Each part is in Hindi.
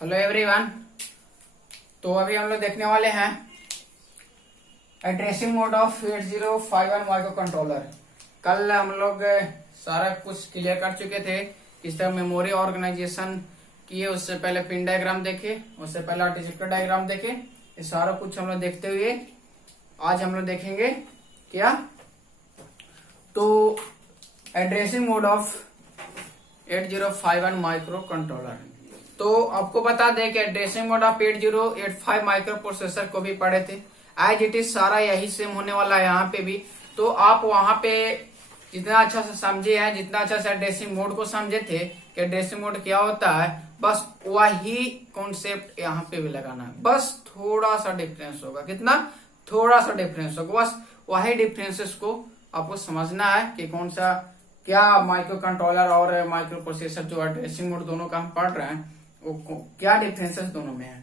Hello everyone. तो अभी हम लोग देखने वाले हैं addressing mode of 8051 micro controller. कल हम लोग सारा कुछ क्लियर कर चुके थे। इस तरह मेमोरी ऑर्गेनाइजेशन किए, उससे पहले पिन डायग्राम देखे, उससे पहले आर्टिफिशियल डायग्राम देखे। ये सारा कुछ हम लोग देखते हुए आज हम लोग देखेंगे क्या, तो addressing mode of 8051 micro controller. तो आपको बता दें कि addressing mode of 8085 micro processor को भी पढ़े थे। एज इट इज सारा यही सेम होने वाला है यहाँ पे भी। तो आप वहां पे जितना अच्छा से समझे हैं, जितना अच्छा से एड्रेसिंग मोड को समझे थे कि एड्रेसिंग मोड क्या होता है, बस वही कॉन्सेप्ट यहाँ पे भी लगाना है। बस थोड़ा सा डिफरेंस होगा, कितना थोड़ा सा डिफरेंस होगा, बस वही डिफरेंसेस को आपको समझना है कि कौन सा क्या माइक्रो कंट्रोलर और माइक्रो प्रोसेसर जो एड्रेसिंग मोड दोनों का हम पढ़ रहे हैं वो क्या डिफरेंसेस दोनों में है।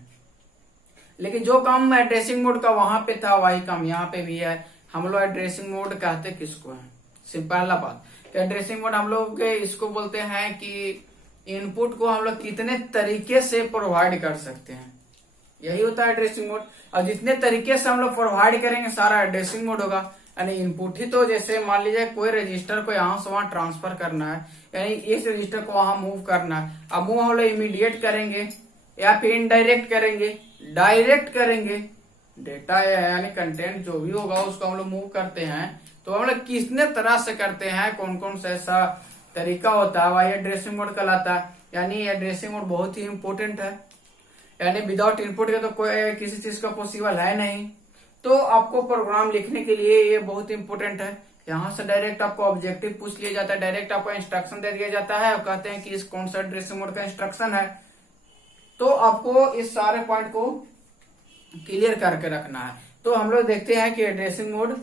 लेकिन जो काम एड्रेसिंग मोड का वहां पे था वही काम यहाँ पे भी है। हम लोग एड्रेसिंग मोड कहते किसको है, सिंपल बात कि एड्रेसिंग मोड हम लोग इसको बोलते हैं कि इनपुट को हम लोग कितने तरीके से प्रोवाइड कर सकते हैं, यही होता है एड्रेसिंग मोड। और जितने तरीके से हम लोग प्रोवाइड करेंगे सारा एड्रेसिंग मोड होगा। यानी इनपुट ही तो, जैसे मान लीजिए कोई रजिस्टर को यहाँ से वहां ट्रांसफर करना है, यानी इस रजिस्टर को वहां मूव करना है। अब मूव हम लोग इमीडिएट करेंगे या फिर इनडायरेक्ट करेंगे, डायरेक्ट करेंगे। डेटा यानी कंटेंट जो भी होगा उसको हम लोग मूव करते हैं, तो हम लोग कितने तरह से करते हैं, कौन कौन सा ऐसा तरीका होता है, वही एड्रेसिंग मोड कहलाता है। यानी एड्रेसिंग मोड बहुत ही इंपॉर्टेंट है। यानी विदाउट इनपुट के तो कोई किसी चीज का पॉसिबल है नहीं। तो आपको प्रोग्राम लिखने के लिए ये बहुत इंपॉर्टेंट है। यहाँ से डायरेक्ट आपको ऑब्जेक्टिव पूछ लिया जाता है, डायरेक्ट आपको इंस्ट्रक्शन दे दिया जाता है और कहते हैं कि इस कौन सा एड्रेसिंग मोड का इंस्ट्रक्शन है। तो आपको इस सारे पॉइंट को क्लियर करके रखना है। तो हम लोग देखते हैं कि एड्रेसिंग मोड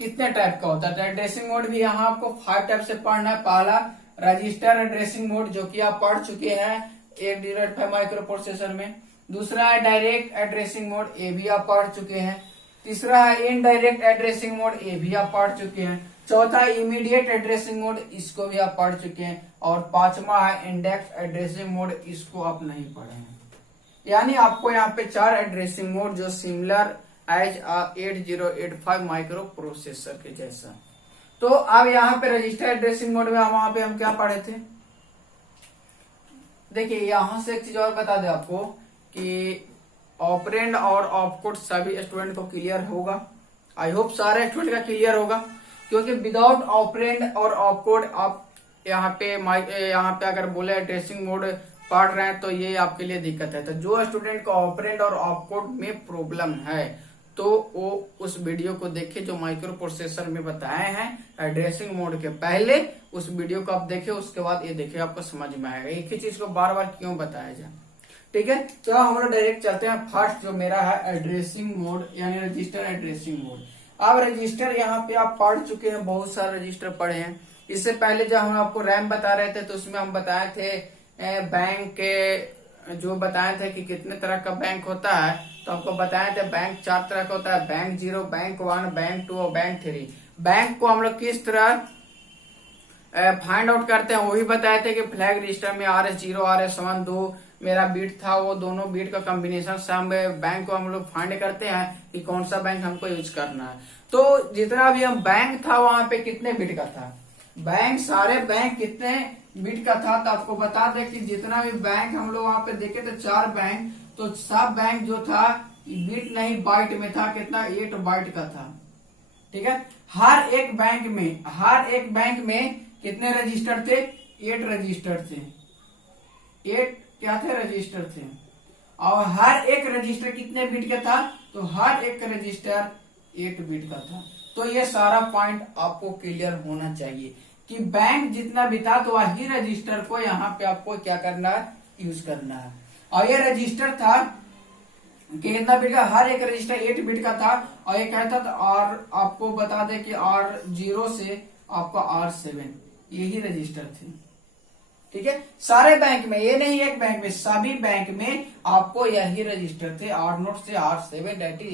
कितने टाइप का होता है। तो एड्रेसिंग मोड भी यहाँ आपको 5 टाइप से पढ़ना है। पहला रजिस्टर एड्रेसिंग मोड, जो कि आप पढ़ चुके हैं 8085 माइक्रो प्रोसेसर में। दूसरा है डायरेक्ट एड्रेसिंग मोड, ये भी आप पढ़ चुके हैं। तीसरा है इनडायरेक्ट एड्रेसिंग मोड, ये भी आप पढ़ चुके हैं। चौथा इमीडिएट एड्रेसिंग मोड, इसको भी आप पढ़ चुके हैं। और पांचवा है इंडेक्स एड्रेसिंग मोड, इसको आप नहीं पढ़े हैं। यानी आपको यहाँ पे 4 एड्रेसिंग मोड जो सिमिलर एज 8085 माइक्रो प्रोसेसर के जैसा। तो अब यहाँ पे रजिस्टर एड्रेसिंग मोड में वहां पे हम क्या पढ़े थे, देखिए यहां से एक चीज और बता दें आपको कि ऑपरेंड और ऑपकोड सभी स्टूडेंट को क्लियर होगा। आई होप सारे स्टूडेंट का क्लियर होगा, क्योंकि विदाउट ऑपरेंड और ऑपकोड आप यहाँ पे अगर बोले एड्रेसिंग मोड पढ़ रहे हैं तो ये आपके लिए दिक्कत है। तो जो स्टूडेंट को ऑपरेंड और ऑपकोड में प्रॉब्लम है तो वो उस वीडियो को देखे जो माइक्रो प्रोसेसर में बताए हैं एड्रेसिंग मोड के पहले, उस वीडियो को आप देखे, उसके बाद ये देखे, आपको समझ में आएगा एक ही चीज को बार बार क्यों बताया जाए। ठीक है, तो हम लोग डायरेक्ट चलते हैं। फर्स्ट जो मेरा है एड्रेसिंग मोड यानी रजिस्टर एड्रेसिंग मोड। अब रजिस्टर यहाँ पे आप पढ़ चुके हैं, बहुत सारे रजिस्टर पढ़े हैं। इससे पहले जब हम आपको रैम बता रहे थे तो उसमें हम बताए थे बैंक के, जो बताए थे कि कितने तरह का बैंक होता है, तो हमको बताए थे बैंक 4 तरह का होता है, बैंक 0, बैंक 1, बैंक 2 और बैंक 3। बैंक को हम लोग किस तरह फाइंड आउट करते हैं वही बताए थे कि फ्लैग रजिस्टर में RS0 RS1 2 मेरा बीट था, वो दोनों बीट का कॉम्बिनेशन से हम बैंक को हम लोग फाइंड करते हैं कि कौन सा बैंक हमको यूज करना है। तो जितना भी हम बैंक था वहां पे कितने बीट का था, बैंक सारे बैंक कितने बीट का था, तो आपको बता दें कि जितना भी बैंक हम लोग वहां पे देखे थे 4 बैंक, तो सब बैंक जो था बीट नहीं बाइट में था, कितना 8 बाइट का था। ठीक है, हर एक बैंक में कितने रजिस्टर थे, 8 रजिस्टर थे, 8 क्या थे रजिस्टर थे। और हर एक रजिस्टर कितने बीट का था, तो हर एक रजिस्टर 8 बीट का था। तो ये सारा पॉइंट आपको क्लियर होना चाहिए कि बैंक जितना भी था तो वही रजिस्टर को यहाँ पे आपको क्या करना है, यूज करना है। और ये रजिस्टर था कितना बीट का, हर एक रजिस्टर 8 बीट का था। और ये कहता था, और आपको बता दें कि R0 से आपका R7 यही रजिस्टर थे। ठीक है, सारे बैंक में, ये नहीं एक बैंक में, सभी बैंक में आपको यही रजिस्टर थे, R0 से R7, डेट इज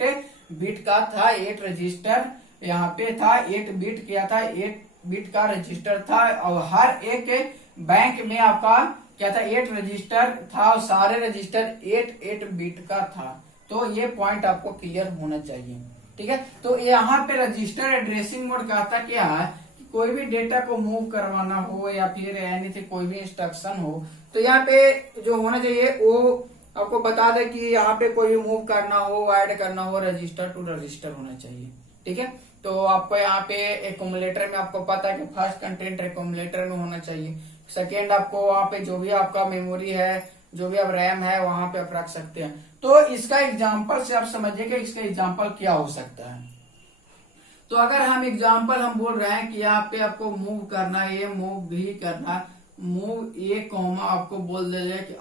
8 बीट का था। 8 रजिस्टर यहाँ पे था, 8 बीट क्या था, 8 बीट का रजिस्टर था। और हर एक बैंक में आपका क्या था, 8 रजिस्टर था और सारे रजिस्टर 8 बिट का था। तो ये पॉइंट आपको क्लियर होना चाहिए, ठीक है। तो यहाँ पे रजिस्टर एड्रेसिंग मोड कहता क्या है कि कोई भी डेटा को मूव करवाना हो या फिर एनीथिंग कोई भी इंस्ट्रक्शन हो, तो यहाँ पे जो होना चाहिए वो आपको बता दे कि यहाँ पे कोई भी मूव करना हो, ऐड करना हो, रजिस्टर टू रजिस्टर होना चाहिए, ठीक है। तो आपको यहाँ पे एक्यूमुलेटर में आपको पता है कि फर्स्ट कंटेंट एक्यूमुलेटर में होना चाहिए, सेकेंड आपको वहाँ पे जो भी आपका मेमोरी है, जो भी आप रैम है वहां पे आप रख सकते हैं। तो इसका एग्जाम्पल से आप समझिए कि इसका एग्जाम्पल क्या हो सकता है। तो अगर हम एग्जाम्पल हम बोल रहे हैं कि यहाँ पे आपको मूव करना है, ये मूव भी करना है, मूव ए कॉमा आपको बोल दे कि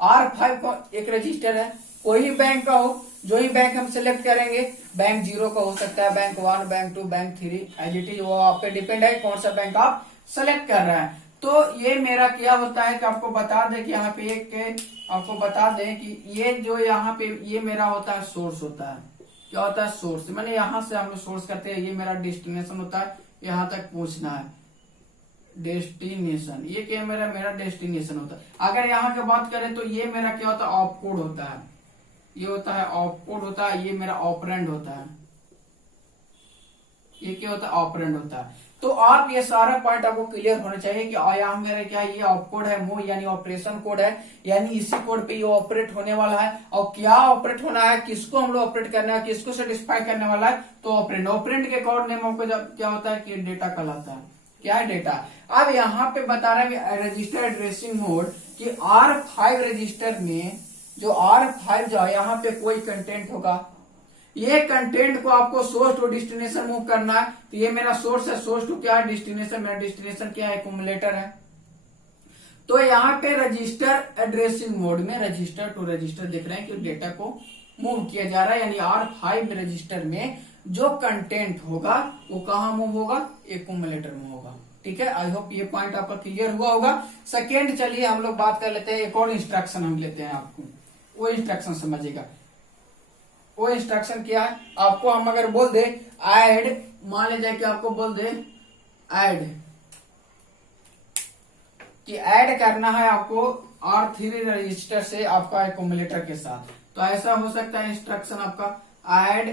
R5 को एक रजिस्टर है, कोई भी बैंक का हो, जो ही बैंक हम सिलेक्ट करेंगे, बैंक 0 का हो सकता है, bank 1, bank 2, bank 3, as it is, वो आप पे डिपेंड है कौन सा बैंक आप सेलेक्ट कर रहे हैं। तो ये मेरा क्या होता है कि आपको बता दें कि यहाँ पे एक आपको बता दें कि ये जो यहाँ पे ये मेरा होता है सोर्स होता है, क्या होता है सोर्स, मैंने यहाँ से हम लोग सोर्स करते हैं, ये मेरा डेस्टिनेशन होता है, यहाँ तक पहुंचना है डेस्टिनेशन, ये क्या मेरा डेस्टिनेशन होता है। अगर यहाँ की बात करें तो ये मेरा क्या होता है ऑपकोड होता है, ये होता है ऑपकोड होता है, ये मेरा ऑपरेंड होता है, ये क्या होता है ऑपरेंड होता है। तो आप ये सारा पॉइंट आपको क्लियर होना चाहिए कि यहाँ मेरा क्या है, ये ऑपकोड है, मूव यानी ऑपरेशन कोड है, यानी इसी कोड पे ये ऑपरेट होने वाला है। और क्या ऑपरेट होना है, किसको हम लोग ऑपरेट करना है, किसको सेटिस्फाई करने वाला है, तो ऑपरेंड के कोड नेम आपको क्या होता है कि डेटा कहलाता है, क्या है डेटा। अब यहाँ पे बता रहा है रजिस्टर एड्रेसिंग मोड कि R5 रजिस्टर में जो R5 जो है यहाँ पे कोई कंटेंट होगा, ये कंटेंट को आपको सोर्स टू डेस्टिनेशन मूव करना है। तो ये मेरा सोर्स है, सोर्स टू क्या है डेस्टिनेशन, मेरा डेस्टिनेशन क्या है एक्यूमुलेटर है। तो यहाँ पे रजिस्टर एड्रेसिंग मोड में रजिस्टर टू रजिस्टर देख रहे हैं कि डेटा को मूव किया जा रहा है, यानी R5 रजिस्टर में जो कंटेंट होगा वो कहाँ मूव होगा, एक्यूमुलेटर में होगा, ठीक है। आई होप ये पॉइंट आपका क्लियर हुआ होगा। सेकेंड चलिए हम लोग बात कर लेते हैं, एक और इंस्ट्रक्शन हम लेते हैं, आपको वो इंस्ट्रक्शन समझिएगा। वो इंस्ट्रक्शन क्या है, आपको हम अगर बोल दे ऐड, मान लीजिए कि आपको बोल दे ऐड, कि ऐड करना है आपको R3 रजिस्टर से आपका एक्यूमुलेटर के साथ, तो ऐसा हो सकता है इंस्ट्रक्शन आपका ऐड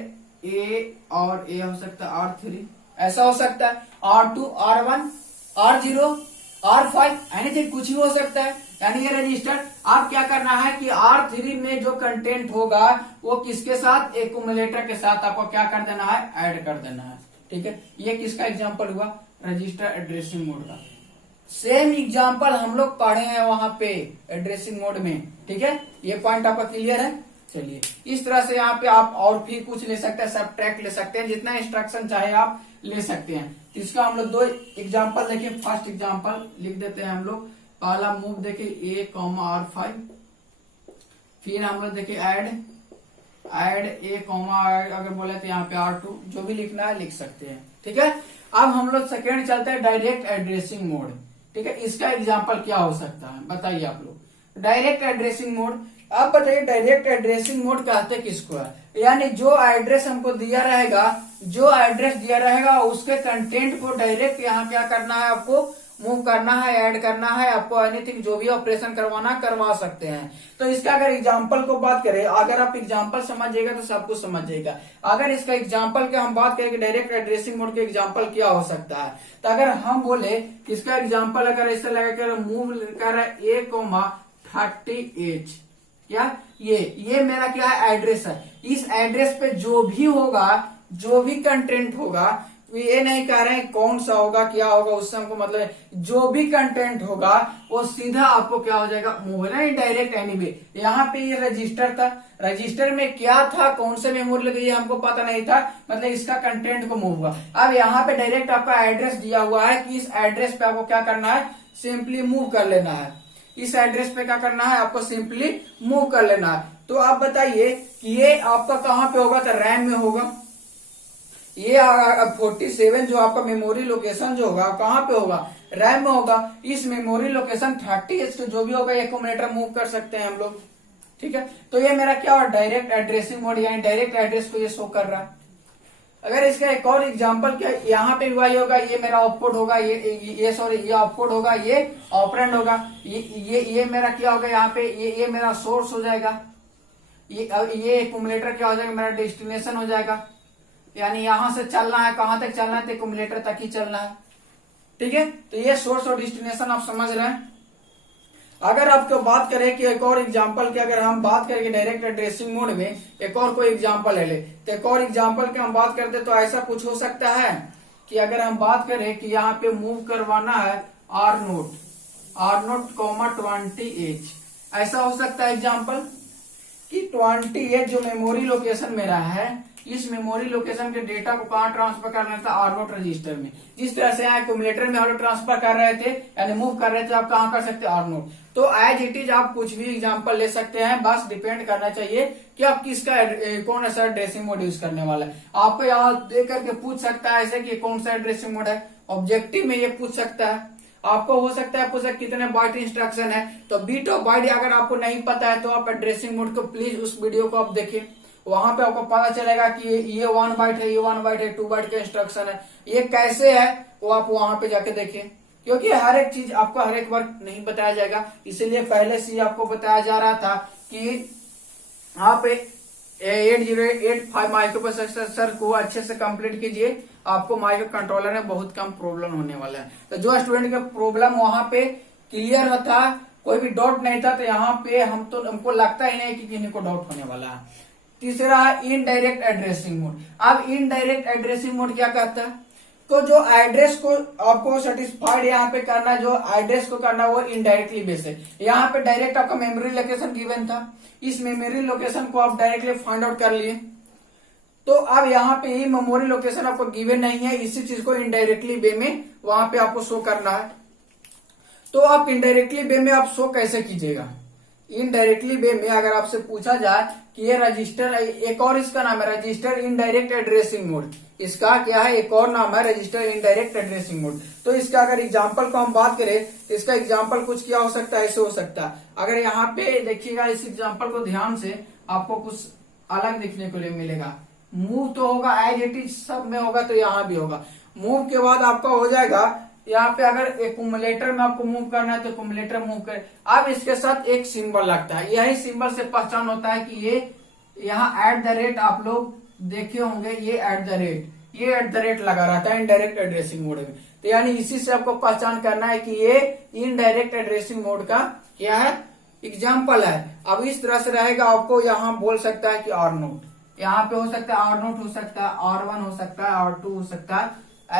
ए और ए हो सकता है R3, ऐसा हो सकता है R2, R1, R0, R5, anything कुछ भी हो सकता है। यानी ये रजिस्टर आप क्या करना है कि R3 में जो कंटेंट होगा वो किसके साथ, एक्यूमुलेटर के साथ आपको क्या कर देना है, ऐड कर देना है, ठीक है। ये किसका एग्जांपल हुआ, रजिस्टर एड्रेसिंग मोड का। सेम एग्जांपल हम लोग पढ़े हैं वहां पे एड्रेसिंग मोड में, ठीक है। ये पॉइंट आपका क्लियर है। चलिए इस तरह से यहाँ पे आप और भी कुछ ले सकते हैं, सबट्रैक्ट ले सकते हैं, जितना इंस्ट्रक्शन चाहे आप ले सकते हैं। तो इसका हम लोग 2 एग्जांपल देखिए। फर्स्ट एग्जांपल लिख देते हैं हम लोग, पहला मूव देखिए A, R5, फिर हम लोग देखिए ऐड A, अगर बोले तो यहाँ पे R2, जो भी लिखना है लिख सकते हैं, ठीक है। अब हम लोग सेकेंड चलते हैं डायरेक्ट एड्रेसिंग मोड, ठीक है। इसका एग्जांपल क्या हो सकता है बताइए आप लोग, डायरेक्ट एड्रेसिंग मोड। अब बताइए डायरेक्ट एड्रेसिंग मोड कहते किसको है, यानी जो एड्रेस हमको दिया रहेगा, जो एड्रेस दिया रहेगा उसके कंटेंट को डायरेक्ट यहाँ क्या करना है, आपको मूव करना है, ऐड करना है, आपको एनीथिंग जो भी ऑपरेशन करवाना करवा सकते हैं। तो इसका अगर एग्जांपल को बात करें, अगर आप एग्जांपल समझिएगा तो सब कुछ समझिएगा। अगर इसका एग्जांपल के हम बात करें कि डायरेक्ट एड्रेसिंग मोड के एग्जांपल क्या हो सकता है, तो अगर हम बोले इसका एग्जांपल अगर ऐसे लगा मूव कर A30H, क्या ये मेरा क्या है एड्रेस है, इस एड्रेस पे जो भी होगा, जो भी कंटेंट होगा, ये नहीं कह रहे हैं कौन सा होगा क्या होगा, उससे हमको मतलब जो भी कंटेंट होगा वो सीधा आपको क्या हो जाएगा, मूव है ना, डायरेक्ट एनीवे। यहाँ पे ये रजिस्टर था, रजिस्टर में क्या था, कौन से मेमोरी लगी हमको पता नहीं था, मतलब इसका कंटेंट को मूव हुआ। अब यहाँ पे डायरेक्ट आपका एड्रेस दिया हुआ है कि इस एड्रेस पे आपको क्या करना है, सिंपली मूव कर लेना है, इस एड्रेस पे क्या करना है, आपको सिंपली मूव कर लेना है। तो आप बताइए कि ये आपका कहाँ पे होगा, तो रैम में होगा। ये 47 जो आपका मेमोरी लोकेशन जो होगा कहाँ पे होगा, रैम में होगा। इस मेमोरी लोकेशन 30H जो भी होगा एक्यूमुलेटर मूव कर सकते हैं हम लोग, ठीक है। तो ये मेरा क्या हुआ, डायरेक्ट एड्रेसिंग मोड, यानी डायरेक्ट एड्रेस को ये शो कर रहा है। अगर इसका एक और एग्जांपल क्या, यहाँ पे y होगा, ये मेरा आउटपुट होगा, ये सॉरी ये आउटपुट होगा, ये ऑपरेंड होगा, ये मेरा क्या होगा, यहाँ पे ये मेरा सोर्स हो जाएगा, ये एक्यूमुलेटर क्या हो जाएगा, मेरा डेस्टिनेशन हो जाएगा। यानी यहां से चलना है, कहां तक चलना है, तो एक्यूमुलेटर तक ही चलना है। ठीक है, तो ये सोर्स और डेस्टिनेशन आप समझ रहे हैं। अगर आपको बात करें कि एक और एग्जांपल की, अगर हम बात करें डायरेक्ट एड्रेसिंग मोड में एक और कोई एग्जांपल ले ले, तो एक और एग्जांपल की हम बात करते तो ऐसा कुछ हो सकता है कि अगर हम बात करें कि यहाँ पे मूव करवाना है R नोट 20H, ऐसा हो सकता है एग्जांपल कि 20H जो मेमोरी लोकेशन मेरा है, इस मेमोरी लोकेशन के डेटा को कहाँ ट्रांसफर करना था, R नोट रजिस्टर में। जिस तरह से एक्यूमुलेटर में हम ट्रांसफर कर रहे थे यानी मूव कर रहे थे, आप कहाँ कर सकते हैं, R नोट। तो एज इट इज आप कुछ भी एग्जांपल ले सकते हैं, बस डिपेंड करना चाहिए कि आप किसका कौन सा एड्रेसिंग मोड यूज करने वाला है। आपको यहाँ देख करके पूछ सकता है ऐसे कि कौन सा एड्रेसिंग मोड है, ऑब्जेक्टिव में ये पूछ सकता है। आपको हो सकता है पूछा कितने बाइट इंस्ट्रक्शन है, तो बीट ऑफ बाइट अगर आपको नहीं पता है तो आप एड्रेसिंग मोड को प्लीज उस वीडियो को आप देखिए, वहां पे आपको पता चलेगा कि ये 1 बाइट है, ये 1 बाइट है, 2 बाइट का इंस्ट्रक्शन है, ये कैसे है वो आप वहां पे जाके देखिए। क्योंकि हर एक चीज आपको हर एक बार नहीं बताया जाएगा, इसीलिए पहले से ही आपको बताया जा रहा था कि आप 8085 माइक्रोप्रोसेसर को अच्छे से कंप्लीट कीजिए, आपको माइक्रो कंट्रोलर में बहुत कम प्रॉब्लम होने वाला है। तो जो स्टूडेंट का प्रॉब्लम वहां पे क्लियर होता, कोई भी डाउट नहीं था, तो यहाँ पे हमको लगता ही नहीं कि किसी को डाउट होने वाला है। तीसरा है इनडायरेक्ट एड्रेसिंग मोड। अब इनडायरेक्ट एड्रेसिंग मोड क्या कहता है, तो जो एड्रेस को आपको सेटिस्फाइड यहाँ पे करना, जो एड्रेस को करना वो इनडायरेक्टली बेस है। यहाँ पे डायरेक्ट आपका मेमोरी लोकेशन गिवन था, इस मेमोरी लोकेशन को आप डायरेक्टली फाइंड आउट कर लिए। तो अब यहाँ पे ये मेमोरी लोकेशन आपको गिवन नहीं है, इसी चीज को इनडायरेक्टली वे में वहां पे आपको शो करना है। तो आप इनडायरेक्टली वे में आप शो कैसे कीजिएगा, इनडायरेक्टली वे में अगर आपसे पूछा जाए कि ये रजिस्टर, एक और इसका नाम है रजिस्टर इनडायरेक्ट एड्रेसिंग मोड, इसका क्या है एक और नाम है रजिस्टर इनडायरेक्ट एड्रेसिंग मोड। तो इसका अगर एग्जांपल को हम बात करें तो इसका एग्जांपल कुछ क्या हो सकता है, ऐसे हो सकता है। अगर यहाँ पे देखिएगा इस एग्जांपल को ध्यान से, आपको कुछ अलग देखने को मिलेगा। मूव तो होगा एज इट इज सब में होगा, तो यहाँ भी होगा। मूव के बाद आपका हो जाएगा यहाँ पे, अगर एक्यूमुलेटर में आपको मूव करना है तो एक्यूमुलेटर मूव करे। अब इसके साथ एक सिंबल लगता है, यही सिंबल से पहचान होता है कि ये यहाँ @ आप लोग देखे होंगे, ये @ लगा रहता है इनडायरेक्ट एड्रेसिंग मोड में। तो यानी इसी से आपको पहचान करना है कि ये इनडायरेक्ट एड्रेसिंग मोड का क्या है, एग्जाम्पल है। अब इस तरह से रहेगा, आपको यहाँ बोल सकता है कि R नोट, यहाँ पे हो सकता है R नोट हो सकता है, R1 हो सकता है, R2 हो सकता है,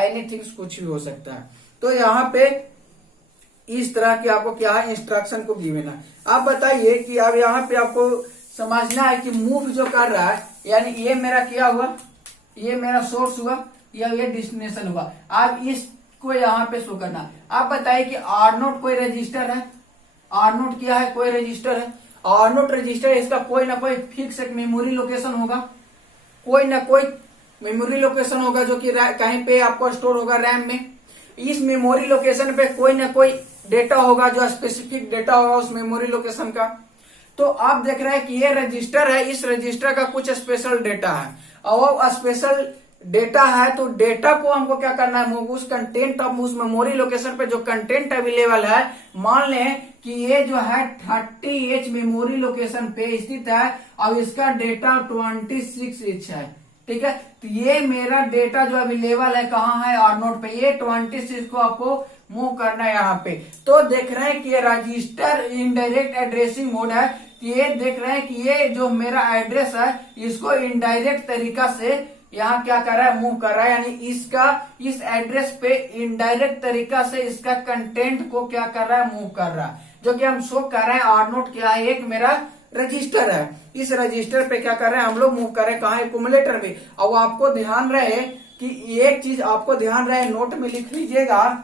एनीथिंग कुछ भी हो सकता है। तो यहाँ पे इस तरह की आपको क्या है इंस्ट्रक्शन को गिवन है। आप बताइए कि अब यहाँ पे आपको समझना है कि मूव जो कर रहा है, यानी ये मेरा क्या हुआ, ये मेरा सोर्स हुआ या ये डेस्टिनेशन हुआ। अब इसको यहाँ पे शो करना। आप बताइए कि R नोट कोई रजिस्टर है, R नोट क्या है, कोई रजिस्टर है। R नोट रजिस्टर, इसका कोई ना कोई फिक्स एक मेमोरी लोकेशन होगा, कोई ना कोई मेमोरी लोकेशन होगा जो कि कहीं पे आपको स्टोर होगा रैम में। इस मेमोरी लोकेशन पे कोई ना कोई डेटा होगा, जो स्पेसिफिक डेटा होगा उस मेमोरी लोकेशन का। तो आप देख रहे हैं कि ये रजिस्टर है, इस रजिस्टर का कुछ स्पेशल डेटा है, और वो स्पेशल डेटा है, तो डेटा को हमको क्या करना है, उस कंटेंट ऑफ उस मेमोरी लोकेशन पे जो कंटेंट अवेलेबल है, मान लें कि ये जो है 30H मेमोरी लोकेशन पे स्थित है और इसका डेटा 26H है। ठीक है, तो ये मेरा डेटा जो अवेलेबल है कहाँ है, R नोट पे, ये 26 को आपको मूव करना है यहाँ पे। तो देख रहे हैं कि ये रजिस्टर इनडायरेक्ट एड्रेसिंग मोड है, ये देख रहे हैं कि ये जो मेरा एड्रेस है इसको इनडायरेक्ट तरीका से यहाँ क्या कर रहा है, मूव कर रहा है। यानी इसका इस एड्रेस पे इनडायरेक्ट तरीका से इसका कंटेंट को क्या कर रहा है, मूव कर रहा है, जो कि हम शो कर रहे हैं। R नोट क्या है, एक मेरा रजिस्टर है, इस रजिस्टर पे क्या कर रहे हैं हम लोग, मूव कर रहे हैं कहाँ, एक्यूमुलेटर में। और आपको ध्यान रहे कि एक चीज आपको ध्यान रहे, नोट में लिख लीजिएगा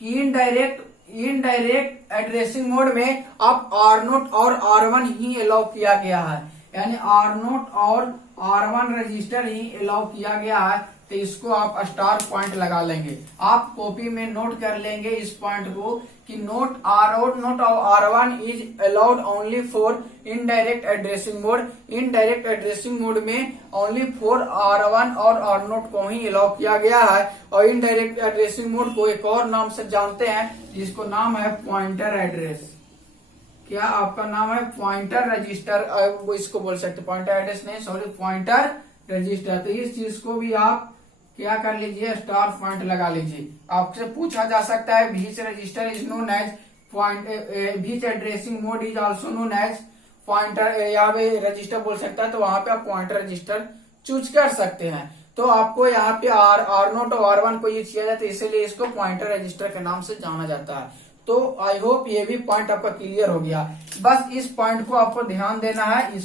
कि इनडायरेक्ट एड्रेसिंग मोड में आप R नोट और R1 ही अलाउ किया गया है, यानी R नोट और R1 रजिस्टर ही अलाउ किया गया है। तो इसको आप स्टार पॉइंट लगा लेंगे। आप कॉपी में नोट कर लेंगे इस पॉइंट को कि note R1 is allowed only for indirect addressing mode. Indirect addressing mode में ओनली फॉर R1 और R0 को ही अलाउ किया गया है। और इनडायरेक्ट एड्रेसिंग मोड को एक और नाम से जानते हैं जिसको नाम है पॉइंटर एड्रेस। क्या आपका नाम है पॉइंटर रजिस्टर, वो इसको बोल सकते, पॉइंटर एड्रेस नहीं, सॉरी, पॉइंटर रजिस्टर। तो इस चीज को भी आप क्या कर लीजिए, स्टार पॉइंट लगा लीजिए। आपसे पूछा जा सकता है which register is known as point, which addressing mode is also known as pointer, यहाँ पे रजिस्टर बोल सकता है, तो वहां पे आप पॉइंटर रजिस्टर चूज कर सकते हैं। तो आपको यहाँ पे R0 और R1 को यूज किया जाता है, इसीलिए इसको पॉइंटर रजिस्टर के नाम से जाना जाता है। तो आई होप ये भी पॉइंट आपका क्लियर हो गया। बस इस पॉइंट को आपको ध्यान देना है,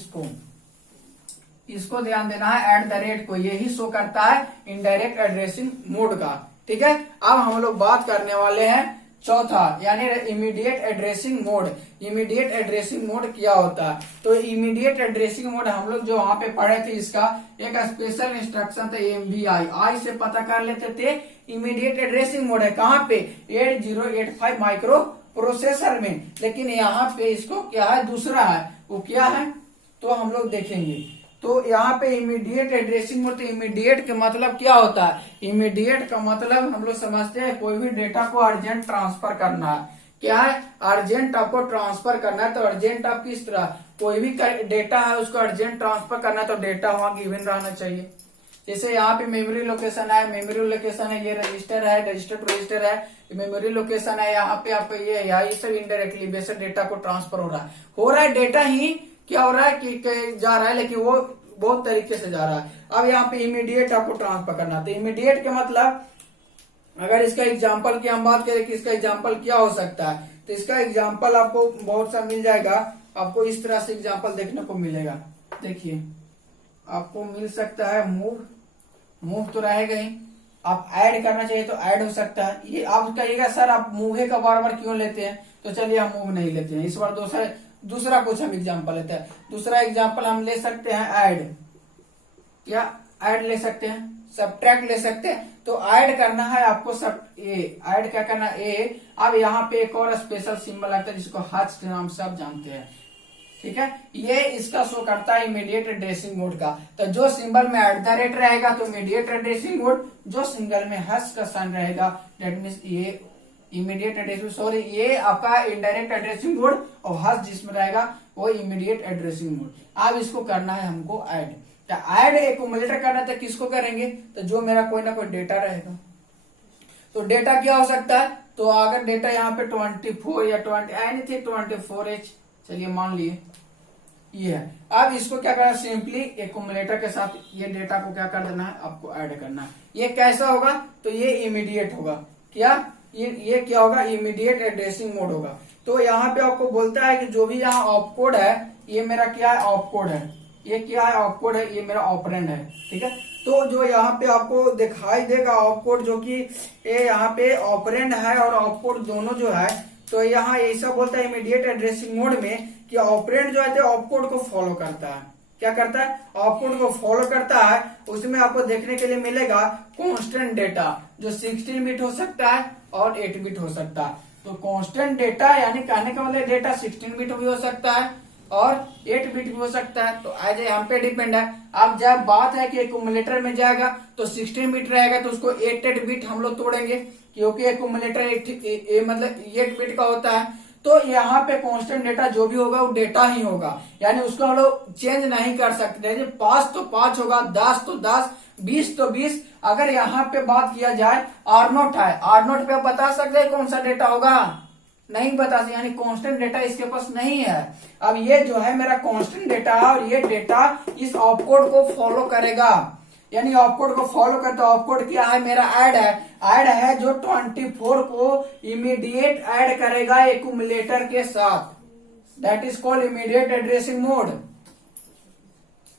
इसको ध्यान देना है, @ को यही शो करता है इनडायरेक्ट एड्रेसिंग मोड का। ठीक है, अब हम लोग बात करने वाले हैं चौथा, यानी immediate addressing mode. Immediate addressing mode क्या होता है? तो इमीडिएट एड्रेसिंग मोड हम लोग जो वहां पे पढ़े थे, इसका एक स्पेशल इंस्ट्रक्शन था MVI, आई से पता कर लेते थे। इमीडिएट एड्रेसिंग मोड है कहाँ पे? 8085 माइक्रो प्रोसेसर में, लेकिन यहाँ पे इसको क्या है, दूसरा है, वो क्या है तो हम लोग देखेंगे। तो यहाँ पे इमीडिएट एड्रेसिंग मोड, तो इमीडिएट का मतलब क्या होता है? इमीडिएट का मतलब हम लोग समझते हैं कोई भी डेटा को अर्जेंट ट्रांसफर करना है। क्या है? अर्जेंट आपको ट्रांसफर करना है। तो अर्जेंट आप किस तरह, कोई भी डेटा है उसको अर्जेंट ट्रांसफर करना है तो डेटा वहां गिवन रहना चाहिए। जैसे यहाँ पे मेमोरी लोकेशन है, मेमोरी लोकेशन है, ये रजिस्टर है, रजिस्टर टू रजिस्टर है, मेमोरी लोकेशन है, यहाँ पे आपको ये सब इनडायरेक्टली बेसिक डेटा को ट्रांसफर हो रहा है डेटा ही क्या हो रहा है कि जा रहा है, लेकिन वो बहुत तरीके से जा रहा है। अब यहाँ पे इमीडिएट आपको ट्रांसफर करना, तो इमीडिएट के मतलब अगर इसका एग्जांपल की हम बात करें कि इसका एग्जांपल क्या हो सकता है, तो इसका एग्जांपल आपको बहुत सा मिल जाएगा। आपको इस तरह से एग्जांपल देखने को मिलेगा। देखिए, आपको मिल सकता है मूव तो रहेगा ही, आप ऐड करना चाहिए तो ऐड हो सकता है। ये आप कहिएगा सर आप मूव का बार बार क्यों लेते हैं, तो चलिए हम मूव नहीं लेते हैं, इस बार दूसरा कुछ हम एग्जांपल लेते हैं। दूसरा एग्जांपल हम ले सकते हैं ऐड, क्या ऐड ले सकते हैं, सब्ट्रैक्ट ले सकते हैं। तो ऐड करना है आपको ऐड क्या करना है। अब यहाँ पे एक और स्पेशल सिंबल लगता है जिसको हच के नाम से आप जानते हैं। ठीक है, ये इसका शो करता है इमीडिएट एड्रेसिंग मोड का। तो जो सिंबल में @ रहेगा तो इमीडिएट एड्रेसिंग मोड, जो सिंबल में हच का साइन रहेगा दैट मीन्स ये इमीडिएट एड्रेसिंग, सॉरी ये आपका इनडायरेक्ट एड्रेसिंग मोड, और हच जिसमें रहेगा वो इमीडिएट एड्रेसिंग मोड। अब इसको करना है हमको ऐड। तो ऐड एक्यूमुलेटर करना है तो किसको करेंगे, तो जो मेरा कोई ना कोई डेटा रहेगा। तो डेटा क्या हो सकता है, तो अगर डेटा यहाँ पे 24 या 20 एनीथिंग 24H, चलिए मान लिए ये है। अब इसको क्या करना है, सिंपली एक्यूमुलेटर के साथ ये डेटा को क्या कर देना है, आपको ऐड करना है। ये कैसा होगा, तो ये इमीडिएट होगा। क्या ये क्या होगा, इमीडिएट एड्रेसिंग मोड होगा। तो यहाँ पे आपको बोलता है कि जो भी यहाँ ऑपकोड है, ये मेरा क्या है, ऑपकोड है, ये क्या है, ऑपकोड है, ये मेरा ऑपरेंड है। ठीक है, तो जो यहाँ पे आपको दिखाई देगा ऑपकोड, जो कि ये यहाँ पे ऑपरेंड है और ऑपकोड दोनों जो है, तो यहाँ ऐसा बोलता है इमीडिएट एड्रेसिंग मोड में कि ऑपरेंड जो है ऑपकोड को फॉलो करता है। क्या करता है, ऑपकोड को फॉलो करता है। उसमें आपको देखने के लिए मिलेगा कांस्टेंट डेटा, जो 16 बिट हो सकता है और 8 बिट हो सकता है। तो कांस्टेंट डेटा यानी कहने का मतलब डेटा 16 बिट भी हो सकता है और 8 बिट भी हो सकता है। तो आज हम पे डिपेंड है। अब जब बात है कि एक्यूमुलेटर में जाएगा तो 16 बिट रहेगा, तो उसको 8 बिट हम लोग तोड़ेंगे, क्योंकि एक्यूमुलेटर मतलब 8 बिट का होता है। तो यहाँ पे कांस्टेंट डेटा जो भी होगा वो डेटा ही होगा, यानी उसको हम लोग चेंज नहीं कर सकते। 5 तो 5 होगा, 10 तो 10, 20 तो 20। अगर यहाँ पे बात किया जाए R0 है, R0 पे आप बता सकते हैं कौन सा डेटा होगा, नहीं बता सकते, यानी कांस्टेंट डेटा इसके पास नहीं है। अब ये जो है मेरा कांस्टेंट डेटा है और ये डेटा इस ऑपकोड को फॉलो करेगा, यानी ऑपकोड को फॉलो करता है। ऑपकोड क्या है, मेरा ऐड है जो 24 को इमीडिएट ऐड करेगा एक्यूमुलेटर के साथ, that is called immediate addressing mode.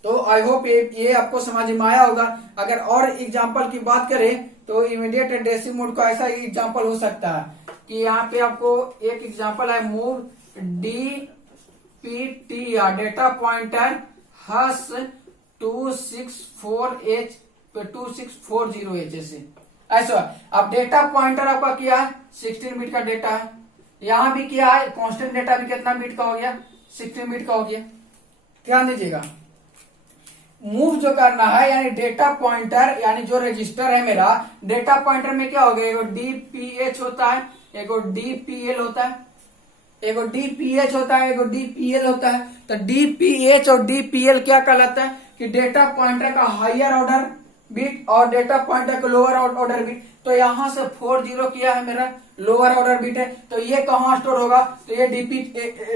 तो आई होप ये आपको समझ में आया होगा। अगर और एग्जांपल की बात करें तो इमीडिएट एड्रेसिंग मोड का ऐसा एग्जांपल हो सकता है कि यहाँ पे आपको एक एग्जांपल है मूव DPTR डेटा पॉइंटर हस 264H 2640 से ऐसा। अब डेटा पॉइंटर आपका क्या है 16 बिट का डेटा है, यहां भी क्या है कांस्टेंट डेटा भी कितना बिट का हो गया 16 बिट का हो गया। ध्यान दीजिएगा मूव जो करना है यानी डेटा पॉइंटर यानी जो रजिस्टर है मेरा डेटा पॉइंटर में क्या हो गया एगो डीपीएच होता है एगो डीपीएल होता है एगो डीपीएच होता है एगो डीपीएल होता है। तो डीपीएच और डीपीएल क्या कहलाता है कि डेटा पॉइंटर का हायर ऑर्डर बिट और डेटा पॉइंटर का लोअर ऑर्डर बिट। तो यहां से 40 किया है मेरा लोअर ऑर्डर बिट है तो ये कहाँ स्टोर होगा तो ये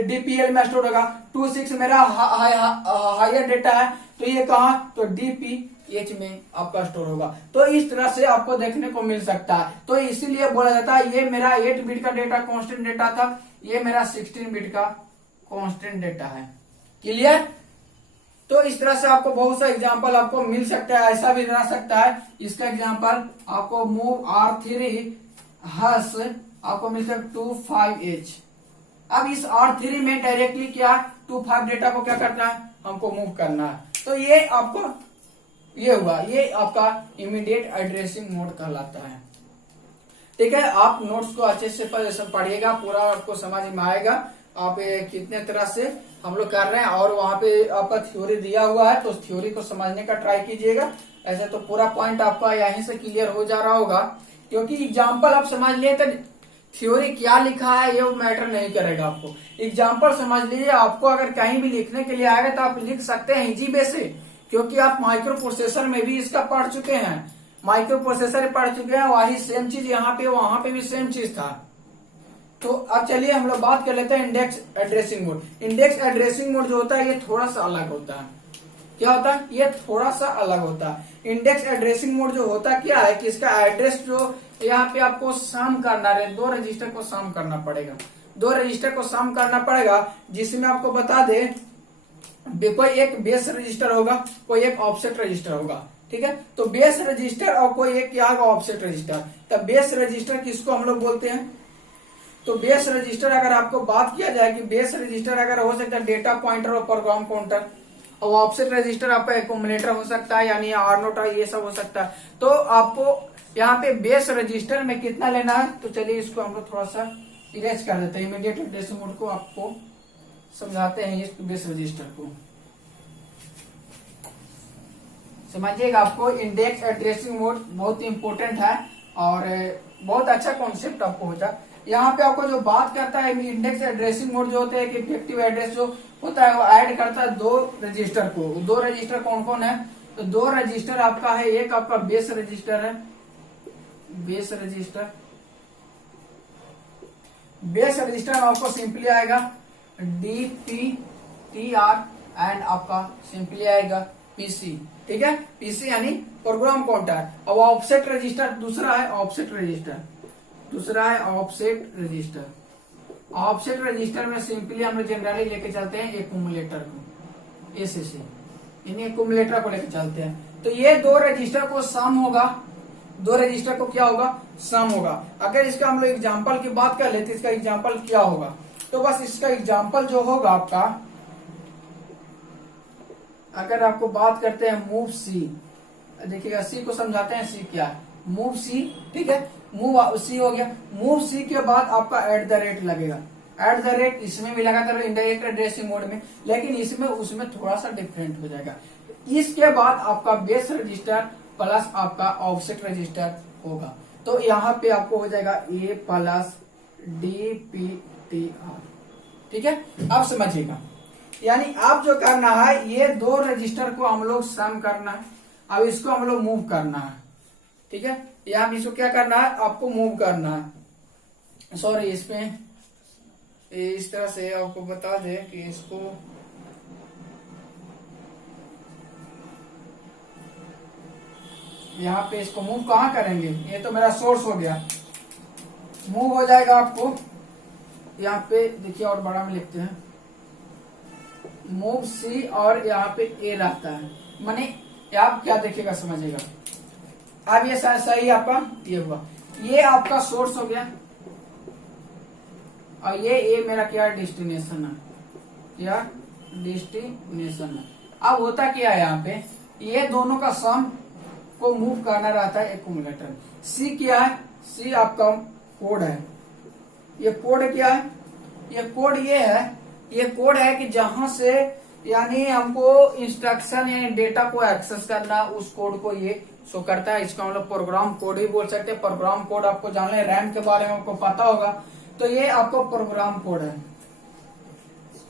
डीपीएल में स्टोर होगा। 26 मेरा हायर डेटा है तो ये कहाँ तो डीपीएच में आपका स्टोर होगा। तो इस तरह से आपको देखने को मिल सकता है। तो इसीलिए बोला जाता है ये मेरा 8 बिट का डेटा कांस्टेंट डेटा था, ये मेरा 16 बिट का कांस्टेंट डेटा है। क्लियर। तो इस तरह से आपको बहुत सा एग्जांपल आपको मिल सकता है, ऐसा भी रह सकता है। इसका एग्जांपल आपको मूव R3 हस आपको मिल सकता 25H। अब इस R3 में डायरेक्टली क्या 25 डेटा को क्या करना है हमको मूव करना है। तो ये आपको ये हुआ ये आपका इमीडिएट एड्रेसिंग मोड कहलाता है। ठीक है आप नोट्स को अच्छे से पढ़िएगा पूरा आपको समझ में आएगा आप कितने तरह से हम लोग कर रहे हैं और वहां पे आपका थ्योरी दिया हुआ है तो उस थ्योरी को समझने का ट्राई कीजिएगा। ऐसे तो पूरा पॉइंट आपका यहीं से क्लियर हो जा रहा होगा क्योंकि एग्जाम्पल आप समझ लिए तो थ्योरी क्या लिखा है ये मैटर नहीं करेगा। आपको एग्जाम्पल समझ लीजिए आपको अगर कहीं भी लिखने के लिए आएगा तो आप लिख सकते हैं इजी वे से क्योंकि आप माइक्रो प्रोसेसर में भी इसका पढ़ चुके हैं, माइक्रो प्रोसेसर पढ़ चुके हैं वही सेम चीज यहाँ पे वहां पे भी सेम चीज था। तो अब चलिए हम लोग बात कर लेते हैं index addressing mode. Index addressing mode जो होता है ये थोड़ा सा अलग होता है। क्या होता है ये थोड़ा सा अलग होता है। इंडेक्स एड्रेसिंग मोड जो होता क्या है कि इसका एड्रेस जो यहाँ पे आपको सम करना है 2 रजिस्टर को सम करना पड़ेगा, 2 रजिस्टर को सम करना पड़ेगा जिसमें आपको बता दे कोई एक बेस रजिस्टर होगा कोई एक ऑफसेट रजिस्टर होगा। ठीक है तो बेस रजिस्टर और कोई एक क्या होगा ऑफसेट रजिस्टर। तो बेस रजिस्टर किसको हम लोग बोलते हैं तो बेस रजिस्टर अगर आपको बात किया जाए कि बेस रजिस्टर अगर हो सकता है डेटा पॉइंटर और प्रोग्राम काउंटर और ऑफसेट रजिस्टर आपका एक्यूमुलेटर हो सकता है यानी R0 ये सब हो सकता है। तो आपको यहाँ पे बेस रजिस्टर में कितना लेना है तो चलिए इसको हम लोग थोड़ा सा इरेज कर देते हैं। इमीडिएट एड्रेसिंग मोड को आपको समझाते हैं इस बेस रजिस्टर को समझिएगा। आपको इंडेक्स एड्रेसिंग मोड बहुत इंपॉर्टेंट है और बहुत अच्छा कॉन्सेप्ट आपको हो जाए। यहाँ पे आपको जो बात करता है इंडेक्स एड्रेसिंग मोड जो होता है कि इफेक्टिव एड्रेस जो होता है वो ऐड करता है 2 रजिस्टर को। 2 रजिस्टर कौन कौन है तो 2 रजिस्टर आपका है एक आपका बेस रजिस्टर है बेस रजिस्टर में आपको सिंपली आएगा DPTR एंड आपका सिंपली आएगा PC। ठीक है PC यानी प्रोग्राम काउंटर। और ऑफसेट रजिस्टर दूसरा है ऑफसेट रजिस्टर। ऑफसेट रजिस्टर में सिंपली हम लोग जनरली लेके चलते हैं एक्यूमुलेटर को ऐसे यानी एक्यूमुलेटर को लेके चलते हैं। तो ये 2 रजिस्टर को सम होगा 2 रजिस्टर को क्या होगा सम होगा। अगर इसका हम लोग एग्जाम्पल की बात कर लेते इसका एग्जाम्पल क्या होगा तो बस इसका एग्जाम्पल जो होगा आपका अगर आपको बात करते हैं मूव C देखिएगा C को समझाते हैं C क्या है मूव C। ठीक है मूव C हो गया। मूव C के बाद आपका @ लगेगा इसमें भी लगा था इंडायरेक्ट एड्रेसिंग मोड में लेकिन इसमें उसमें थोड़ा सा डिफरेंट हो जाएगा। इसके बाद आपका बेस रजिस्टर प्लस आपका ऑफसेट रजिस्टर होगा। तो यहाँ पे आपको हो जाएगा A प्लस DPTR। ठीक है अब समझिएगा यानी आप जो करना है ये 2 रजिस्टर को हम लोग सम करना है। अब इसको हम लोग मूव करना है। ठीक है यहाँ इसको क्या करना है आपको मूव करना है। सॉरी इसमें इस तरह से आपको बता दे कि इसको यहाँ पे इसको मूव कहाँ करेंगे ये तो मेरा सोर्स हो गया मूव हो जाएगा। आपको यहाँ पे देखिए और बड़ा में लिखते हैं मूव C और यहाँ पे A रहता है माने आप क्या देखिएगा समझिएगा। अब ये सही आपका ये हुआ ये आपका सोर्स हो गया और ये मेरा क्या डेस्टिनेशन है अब होता क्या है यहाँ पे ये दोनों का सम को मूव करना रहता है एक्यूमुलेटर। सी क्या है? सी आपका कोड है। ये कोड क्या है? ये कोड ये कोड है कि जहां से यानी हमको इंस्ट्रक्शन यानी डेटा को एक्सेस करना, उस कोड को ये शो करता है। इसको हम लोग प्रोग्राम कोड भी बोल सकते हैं। प्रोग्राम कोड आपको जान ले, रैम के बारे में आपको पता होगा, तो ये आपको प्रोग्राम कोड है।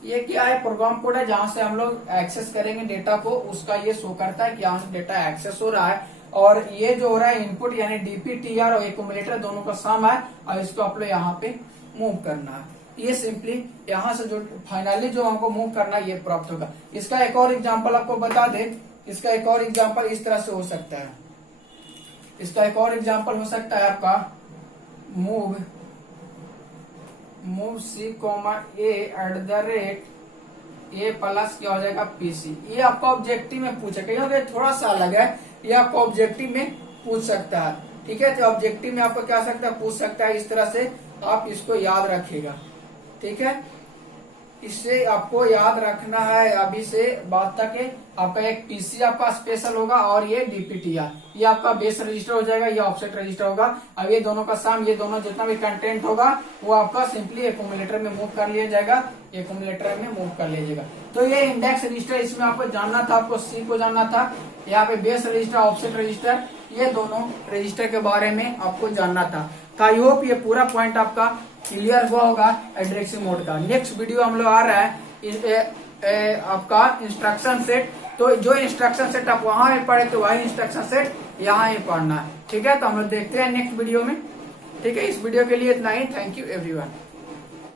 ये क्या है? प्रोग्राम कोड है, जहां से हम लोग एक्सेस करेंगे डेटा को, उसका ये शो करता है कि यहाँ से डेटा एक्सेस हो रहा है। और ये जो हो रहा है इनपुट यानी डीपीटीआर और एक्यूमुलेटर दोनों का सम है, और इसको आप लोग यहाँ पे मूव करना है। ये सिंपली यहाँ से जो फाइनली जो हमको मूव करना है ये प्राप्त होगा। इसका एक और एग्जांपल आपको बता दे, इसका एक और एग्जांपल इस तरह से हो सकता है। इसका एक और एग्जांपल हो सकता है आपका move C comma A at the rate A plus क्या हो जाएगा पीसी। ये आपका ऑब्जेक्टिव में पूछे, क्योंकि थोड़ा सा अलग है, ये आपको ऑब्जेक्टिव में पूछ सकता है। ठीक है, तो ऑब्जेक्टिव में आपको क्या सकता है, पूछ सकता है। इस तरह से आप इसको याद रखिएगा। ठीक है, इससे आपको याद रखना है अभी से बात तक के। आपका एक पीसी आपका स्पेशल होगा और ये डीपीटीआर, ये आपका बेस रजिस्टर हो जाएगा, ये ऑफसेट रजिस्टर होगा। अब ये दोनों का सम, ये दोनों जितना भी कंटेंट होगा वो आपका सिंपली एक्यूमुलेटर में मूव कर लिया जाएगा, एक्यूमुलेटर में मूव कर लीजिएगा। तो ये इंडेक्स रजिस्टर, इसमें आपको जानना था, आपको सी को जानना था। यहाँ पे बेस रजिस्टर, ऑफसेट रजिस्टर, ये दोनों रजिस्टर के बारे में आपको जानना था। आई होप ये पूरा पॉइंट आपका क्लियर हुआ होगा एड्रेसिंग मोड का। नेक्स्ट वीडियो हम लोग आ रहा है आपका इंस्ट्रक्शन सेट। तो जो इंस्ट्रक्शन सेट आप वहां पे पढ़े तो वही इंस्ट्रक्शन सेट यहाँ ही पढ़ना है। ठीक है, तो हम लोग देखते हैं नेक्स्ट वीडियो में। ठीक है, इस वीडियो के लिए इतना ही। Thank you everyone.